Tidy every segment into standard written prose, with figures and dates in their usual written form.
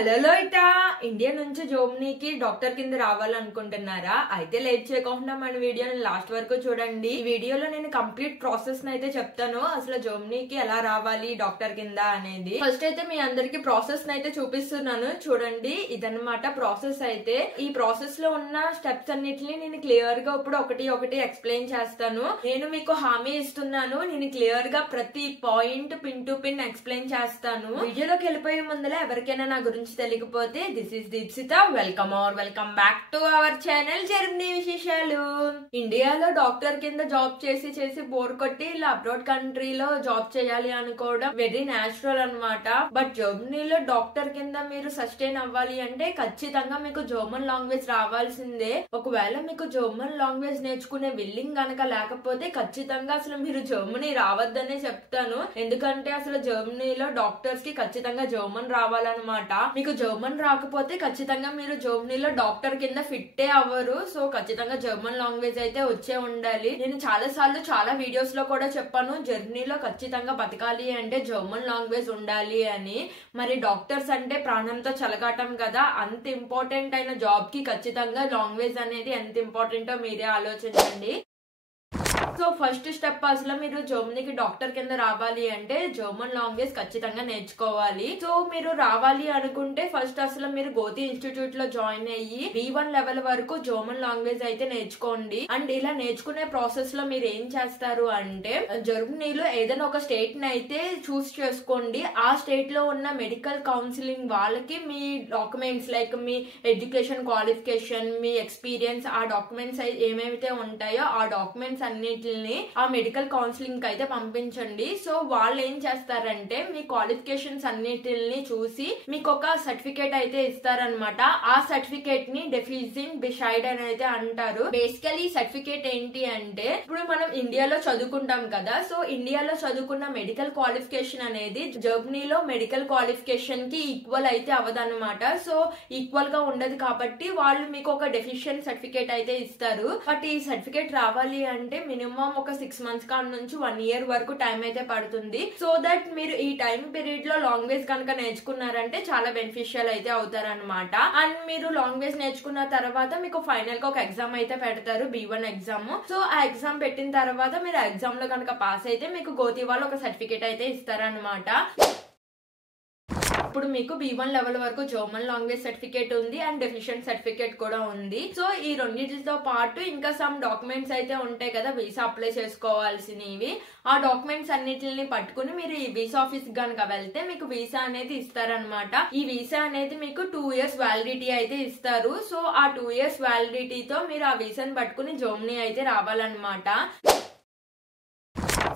Hello లోయిటా, India నుంచి జర్మనీకి doctor కింద రావాలనుకుంటున్నారా? అయితే లేట్ చేయకుండా మన వీడియోని లాస్ట్ వరకు చూడండి. ఈ వీడియోలో నేను కంప్లీట్ ప్రాసెస్ అయితే చెప్తాను, అసలు జర్మనీకి ఎలా రావాలి డాక్టర్ కింద అనేది. ఫస్ట్ అయితే మీ అందరికి ప్రాసెస్ అయితే చూపిస్తున్నాను, చూడండి. ఇదన్నమాట ప్రాసెస్. అయితే ఈ ప్రాసెస్ లో ఉన్న స్టెప్స్ అన్నిటిని నేను క్లియర్ గా ఇప్పుడు ఒకటి ఒకటి ఎక్స్ప్లెయిన్ చేస్తాను. నేను మీకు హామీ ఇస్తున్నాను, నేను క్లియర్ గా ప్రతి point pin to pin explain చేస్తాను. వీడియోలోకి వెళ్ళిపోయే ముందర ఎవరికైనా నా గురించి తెలియకపోతే, this is Deepsitha, welcome back to our channel Germany విశేషాలు. ఇండియాలో డాక్టర్ కింద జాబ్ చేసి బోర్ కొట్టి ఇలా అబ్రాడ్ కంట్రీలో జాబ్ చేయాలి అనుకోవడం వెరీ న్యాచురల్ అన్నమాట. బట్ జర్మనీలో డాక్టర్ కింద మీరు సస్టైన్ అవ్వాలి అంటే ఖచ్చితంగా మీకు జర్మన్ లాంగ్వేజ్ రావాల్సిందే. ఒకవేళ మీకు జర్మన్ లాంగ్వేజ్ నేర్చుకునే విల్లింగ్ గనక లేకపోతే ఖచ్చితంగా అసలు మీరు జర్మనీ రావద్దనే చెప్తాను. ఎందుకంటే అసలు జర్మనీలో డాక్టర్స్ కి ఖచ్చితంగా జర్మన్ రావాలన్నమాట. మీకు జర్మన్ రాకపోతే ఖచ్చితంగా మీరు జర్మనీలో డాక్టర్ కింద ఫిట్టే అవ్వరు. సో ఖచ్చితంగా జర్మన్ లాంగ్వేజ్ అయితే వచ్చే ఉండాలి. నేను చాలా సార్లు చాలా వీడియోస్ లో కూడా చెప్పాను, జర్మనీలో ఖచ్చితంగా బతకాలి అంటే జర్మన్ లాంగ్వేజ్ ఉండాలి అని. మరి డాక్టర్స్ అంటే ప్రాణంతో చెలగాటం కదా, అంత ఇంపార్టెంట్ అయిన జాబ్ కి ఖచ్చితంగా లాంగ్వేజ్ అనేది ఎంత ఇంపార్టెంటో మీరే ఆలోచించండి. సో ఫస్ట్ స్టెప్, అసలు మీరు జర్మనీకి డాక్టర్ కింద రావాలి అంటే జర్మన్ లాంగ్వేజ్ ఖచ్చితంగా నేర్చుకోవాలి. సో మీరు రావాలి అనుకుంటే ఫస్ట్ అసలు మీరు గోతి ఇన్స్టిట్యూట్ లో జాయిన్ అయ్యి B1 లెవెల్ వరకు జర్మన్ లాంగ్వేజ్ అయితే నేర్చుకోండి. అండ్ ఇలా నేర్చుకునే ప్రాసెస్ లో మీరు ఏం చేస్తారు అంటే, జర్మనీలో ఏదైనా ఒక స్టేట్ ని అయితే చూస్ చేసుకోండి. ఆ స్టేట్ లో ఉన్న మెడికల్ కౌన్సిలింగ్ వాళ్ళకి మీ డాక్యుమెంట్స్ లైక్ మీ ఎడ్యుకేషన్ క్వాలిఫికేషన్, మీ ఎక్స్పీరియన్స్, ఆ డాక్యుమెంట్స్ ఏమైతే ఉంటాయో ఆ డాక్యుమెంట్స్ అన్నిటిని ఆ మెడికల్ కౌన్సిలింగ్ అయితే పంపించండి. సో వాళ్ళు ఏం చేస్తారంటే మీ క్వాలిఫికేషన్స్ అన్నిటిని చూసి మీకు ఒక సర్టిఫికేట్ అయితే ఇస్తారనమాట. ఆ సర్టిఫికేట్ ని డెఫిజింగ్ బిషైడ్ అని అయితే అంటారు. బేసికలీ సర్టిఫికేట్ ఏంటి అంటే, ఇప్పుడు మనం ఇండియాలో చదువుకుంటాం కదా, సో ఇండియాలో చదువుకున్న మెడికల్ క్వాలిఫికేషన్ అనేది జర్మనీలో మెడికల్ క్వాలిఫికేషన్ కి ఈక్వల్ అయితే అవదన్నమాట. సో ఈక్వల్ గా ఉండదు కాబట్టి వాళ్ళు మీకు ఒక డెఫిషియెంట్ సర్టిఫికేట్ అయితే ఇస్తారు. బట్ ఈ సర్టిఫికేట్ రావాలి అంటే మినిమం ఒక 6 months కాడ నుంచి 1 year వరకు టైం అయితే పడుతుంది. సో దట్ మీరు ఈ టైం పీరియడ్ లో లాంగ్వేజ్ కనుక నేర్చుకున్నారంటే చాలా బెనిఫిషియల్ అయితే అవుతారనమాట. అండ్ మీరు లాంగ్వేజ్ నేర్చుకున్న తర్వాత మీకు ఫైనల్ గా ఒక ఎగ్జామ్ అయితే పెడతారు, B1 ఎగ్జామ్. సో ఆ ఎగ్జామ్ పెట్టిన తర్వాత మీరు ఆ ఎగ్జామ్ లో కనుక పాస్ అయితే మీకు గోతి వాళ్ళు ఒక సర్టిఫికేట్ అయితే ఇస్తారనమాట. ఇప్పుడు మీకు B1 లెవెల్ వరకు జర్మన్ లాంగ్వేజ్ సర్టిఫికేట్ ఉంది అండ్ డెఫిషియెంట్ సర్టిఫికేట్ కూడా ఉంది. సో ఈ రెండింటితో పాటు ఇంకా సమ్ డాక్యుమెంట్స్ అయితే ఉంటాయి కదా వీసా అప్లై చేసుకోవాల్సినవి. ఆ డాక్యుమెంట్స్ అన్నిటిని పట్టుకుని మీరు ఈ వీసా ఆఫీస్ గనక వెళ్తే మీకు వీసా అనేది ఇస్తారనమాట. ఈ వీసా అనేది మీకు 2 years వ్యాలిడిటీ అయితే ఇస్తారు. సో ఆ 2 years వ్యాలిడిటీతో మీరు ఆ వీసాని పట్టుకుని జర్మనీ అయితే రావాలన్నమాట.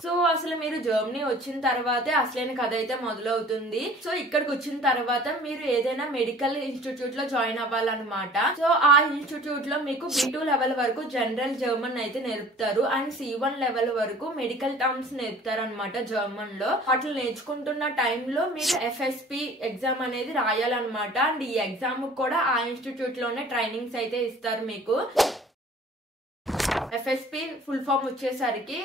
సో అసలు మీరు జర్మనీ వచ్చిన తర్వాతే అసలైన కథ అయితే మొదలవుతుంది. సో ఇక్కడికి వచ్చిన తర్వాత మీరు ఏదైనా మెడికల్ ఇన్స్టిట్యూట్ లో జాయిన్ అవ్వాలన్నమాట. సో ఆ ఇన్స్టిట్యూట్ లో మీకు B2 లెవెల్ వరకు జనరల్ జర్మన్ అయితే నేర్పుతారు అండ్ C1 లెవెల్ వరకు మెడికల్ టర్మ్స్ నేర్పుతారు అనమాట జర్మన్ లో. అట్లా నేర్చుకుంటున్న టైంలో మీరు FSP ఎగ్జామ్ అనేది రాయాలన్నమాట. అండ్ ఈ ఎగ్జామ్ కూడా ఆ ఇన్స్టిట్యూట్ లోనే ట్రైనింగ్స్ అయితే ఇస్తారు మీకు. FSP ఫుల్ ఫామ్ వచ్చేసరికి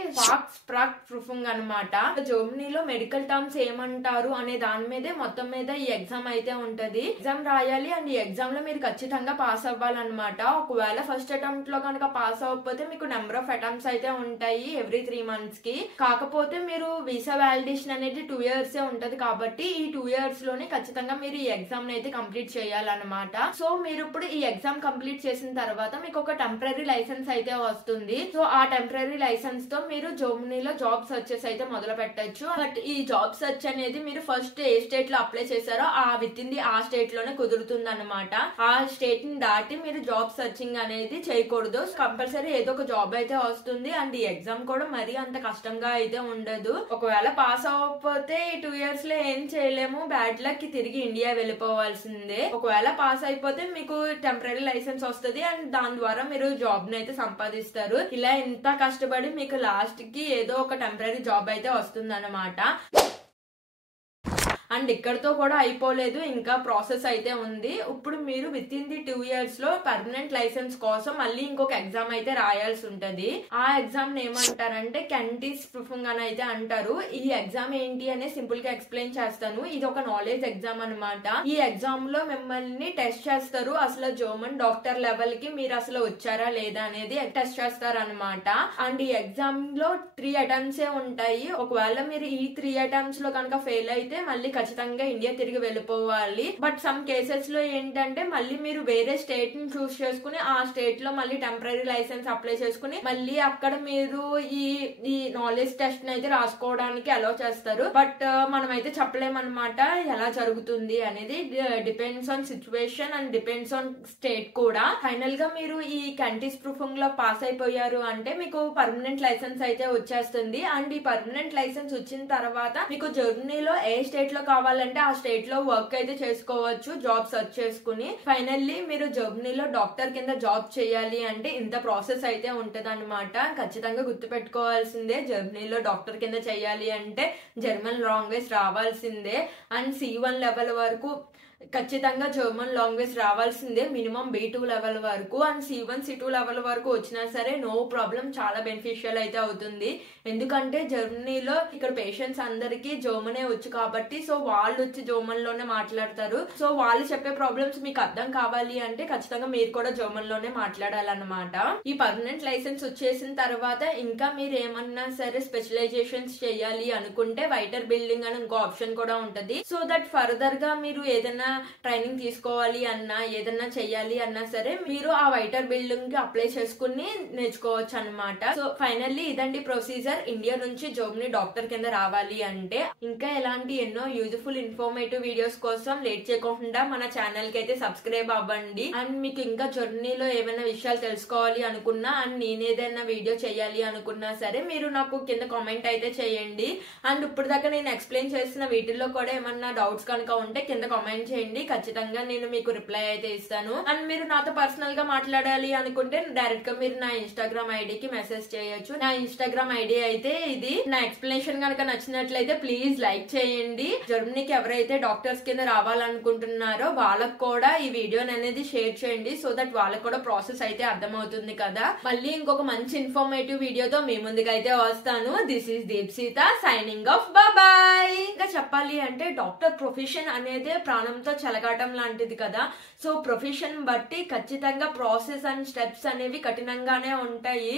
ప్రూఫింగ్ అనమాట. జర్మనీలో మెడికల్ టర్మ్స్ ఏమంటారు అనే దాని మీదే మొత్తం మీద ఈ ఎగ్జామ్ అయితే ఉంటది. ఎగ్జామ్ రాయాలి అండ్ ఈ ఎగ్జామ్ లో మీరు ఖచ్చితంగా పాస్ అవ్వాలన్నమాట. ఒకవేళ ఫస్ట్ అటెంప్ట్ లో కనుక పాస్ అవ్వకపోతే మీకు నెంబర్ ఆఫ్ అటెంప్ట్స్ అయితే ఉంటాయి ఎవ్రీ 3 months కి. కాకపోతే మీరు వీసా వ్యాలిడేషన్ అనేది 2 years ఉంటది కాబట్టి ఈ 2 years లోనే ఖచ్చితంగా మీరు ఈ ఎగ్జామ్ అయితే కంప్లీట్ చేయాలన్నమాట. సో మీరు ఇప్పుడు ఈ ఎగ్జామ్ కంప్లీట్ చేసిన తర్వాత మీకు ఒక టెంపరరీ లైసెన్స్ అయితే వస్తుంది. సో ఆ టెంపరరీ లైసెన్స్ తో మీరు జర్మనీలో జాబ్ సర్చెస్ అయితే మొదలు పెట్టచ్చు. బట్ ఈ జాబ్ సర్చ్ అనేది మీరు ఫస్ట్ ఏ స్టేట్ లో అప్లై చేశారో ఆ విత్ ఇన్ ది ఆ స్టేట్ లోనే కుదురుతుంది అనమాట. ఆ స్టేట్ ని దాటి మీరు జాబ్ సర్చింగ్ అనేది చేయకూడదు. కంపల్సరీ ఏదో ఒక జాబ్ అయితే వస్తుంది అండ్ ఈ ఎగ్జామ్ కూడా మరీ అంత కష్టంగా అయితే ఉండదు. ఒకవేళ పాస్ అవ్వకపోతే ఈ 2 years లో ఏం చేయలేము, బ్యాడ్ లక్ కి తిరిగి ఇండియా వెళ్ళిపోవాల్సిందే. ఒకవేళ పాస్ అయిపోతే మీకు టెంపరరీ లైసెన్స్ వస్తుంది అండ్ దాని ద్వారా మీరు జాబ్ ని అయితే సంపాదిస్తారు. ఇలా ఎంత కష్టపడి మీకు లాస్ట్ కి ఏదో ఒక టెంపరరీ జాబ్ అయితే వస్తుంది అన్నమాట. అండ్ ఇక్కడతో కూడా అయిపోలేదు, ఇంకా ప్రాసెస్ అయితే ఉంది. ఇప్పుడు మీరు విత్ ఇన్ ది 2 years లో పర్మనెంట్ లైసెన్స్ కోసం మళ్ళీ ఇంకొక ఎగ్జామ్ అయితే రాయాల్సి ఉంటది. ఆ ఎగ్జామ్ ఏమంటారంటే కెంటిస్ ప్రూఫింగ్ అని అయితే అంటారు. ఈ ఎగ్జామ్ ఏంటి అనే సింపుల్ గా ఎక్స్ప్లెయిన్ చేస్తాను. ఇది ఒక నాలెడ్జ్ ఎగ్జామ్ అన్నమాట. ఈ ఎగ్జామ్ లో మిమ్మల్ని టెస్ట్ చేస్తారు, అసలు జర్మన్ డాక్టర్ లెవెల్ కి మీరు అసలు వచ్చారా లేదా అనేది టెస్ట్ చేస్తారు అనమాట. అండ్ ఈ ఎగ్జామ్ లో 3 attempts ఉంటాయి. ఒకవేళ మీరు ఈ 3 attempts లో కనుక ఫెయిల్ అయితే మళ్ళీ ఖచ్చితంగా ఇండియా తిరిగి వెళ్ళిపోవాలి. బట్ సమ్ కేసెస్ లో ఏంటంటే మళ్ళీ మీరు వేరే స్టేట్ ని చూస్ చేసుకుని ఆ స్టేట్ లో మళ్ళీ టెంపరీ లైసెన్స్ అప్లై చేసుకుని మళ్ళీ అక్కడ మీరు ఈ నాలెడ్జ్ టెస్ట్ ని అయితే రాసుకోవడానికి అలౌ చేస్తారు. బట్ మనం అయితే చెప్పలేమన్నమాట ఎలా జరుగుతుంది అనేది. Depends on situation and depends on state కూడా. ఫైనల్ గా మీరు ఈ కెంటిస్ ప్రూఫింగ్ లో పాస్ అయిపోయారు అంటే మీకు పర్మనెంట్ లైసెన్స్ అయితే వచ్చేస్తుంది. అండ్ ఈ పర్మనెంట్ లైసెన్స్ వచ్చిన తర్వాత మీకు జర్మనీలో ఏ స్టేట్ లో కావాలంటే ఆ స్టేట్ లో వర్క్ అయితే చేసుకోవచ్చు, జాబ్ సర్చ్ చేసుకుని. ఫైనల్లీ మీరు జర్మనీలో డాక్టర్ కింద జాబ్ చేయాలి అంటే ఇంత ప్రాసెస్ అయితే ఉంటది అనమాట. ఖచ్చితంగా గుర్తు పెట్టుకోవాల్సిందే, జర్మనీలో డాక్టర్ కింద చేయాలి అంటే జర్మన్ లాంగ్వేజ్ రావాల్సిందే. అండ్ C1 లెవెల్ వరకు ఖచ్చితంగా జర్మన్ లాంగ్వేజ్ రావాల్సిందే, మినిమం B2 లెవెల్ వరకు. అండ్ C1 C2 లెవెల్ వరకు వచ్చినా సరే నో ప్రాబ్లం, చాలా బెనిఫిషియల్ అయితే అవుతుంది. ఎందుకంటే జర్మనీలో ఇక్కడ పేషెంట్స్ అందరికి జర్మనే వచ్చు కాబట్టి సో వాళ్ళు వచ్చి జర్మన్ లోనే మాట్లాడతారు. సో వాళ్ళు చెప్పే ప్రాబ్లమ్స్ మీకు అర్థం కావాలి అంటే ఖచ్చితంగా మీరు కూడా జర్మన్ లోనే మాట్లాడాలన్నమాట. ఈ పర్మనెంట్ లైసెన్స్ వచ్చేసిన తర్వాత ఇంకా మీరు ఏమన్నా సరే స్పెషలైజేషన్స్ చేయాలి అనుకుంటే వైటర్ బిల్డింగ్ అని ఇంకో ఆప్షన్ కూడా ఉంటది. సో దట్ ఫర్దర్ గా మీరు ఏదైనా ట్రైనింగ్ తీసుకోవాలి అన్నా ఏదన్నా చెయ్యాలి అన్నా సరే మీరు ఆ వైటర్ బిల్డింగ్ కి అప్లై చేసుకుని నేర్చుకోవచ్చు అనమాట. సో ఫైనల్లీ ఇదండి ప్రొసీజర్. ఇండియా నుంచి జర్మనీ డాక్టర్ కింద రావాలి అంటే. ఇంకా ఎలాంటి ఎన్నో యూజ్ఫుల్ ఇన్ఫర్మేటివ్ వీడియోస్ కోసం లేట్ చేయకుండా మన ఛానల్ కి అయితే సబ్స్క్రైబ్ అవ్వండి. అండ్ మీకు ఇంకా జర్నీలో ఏమైనా విషయాలు తెలుసుకోవాలి అనుకున్నా అండ్ నేనేదైనా వీడియో చేయాలి అనుకున్నా సరే మీరు నాకు కింద కామెంట్ అయితే చేయండి. అండ్ ఇప్పుడు దాకా నేను ఎక్స్ప్లెయిన్ చేసిన వీటిల్లో కూడా ఏమన్నా డౌట్స్ కనుక ఉంటే కింద కామెంట్ చేయండి, ఖచ్చితంగా నేను మీకు రిప్లై అయితే ఇస్తాను. అండ్ మీరు నాతో పర్సనల్ గా మాట్లాడాలి అనుకుంటే డైరెక్ట్ గా మీరు నా ఇన్స్టాగ్రామ్ ఐడికి మెసేజ్ చేయొచ్చు. నా ఇన్స్టాగ్రామ్ ఐడి అయితే ఇది. నా ఎక్స్ప్లెనేషన్ కనుక నచ్చినట్లయితే ప్లీజ్ లైక్ చేయండి. జర్మనీకి ఎవరైతే డాక్టర్స్ కింద రావాలనుకుంటున్నారో వాళ్ళకు కూడా ఈ వీడియోని అనేది షేర్ చేయండి. సో దట్ వాళ్ళకు కూడా ప్రాసెస్ అయితే అర్థమవుతుంది కదా. మళ్ళీ ఇంకొక మంచి ఇన్ఫర్మేటివ్ వీడియోతో మీ ముందుకు అయితే వస్తాను. This is Deepsitha signing off, bye. ఇంకా చెప్పాలి అంటే డాక్టర్ ప్రొఫెషన్ అనేది ప్రాణంతో చెలగాటం లాంటిది కదా. సో ప్రొఫెషన్ బట్టి ఖచ్చితంగా ప్రాసెస్ అండ్ స్టెప్స్ అనేవి కఠినంగానే ఉంటాయి.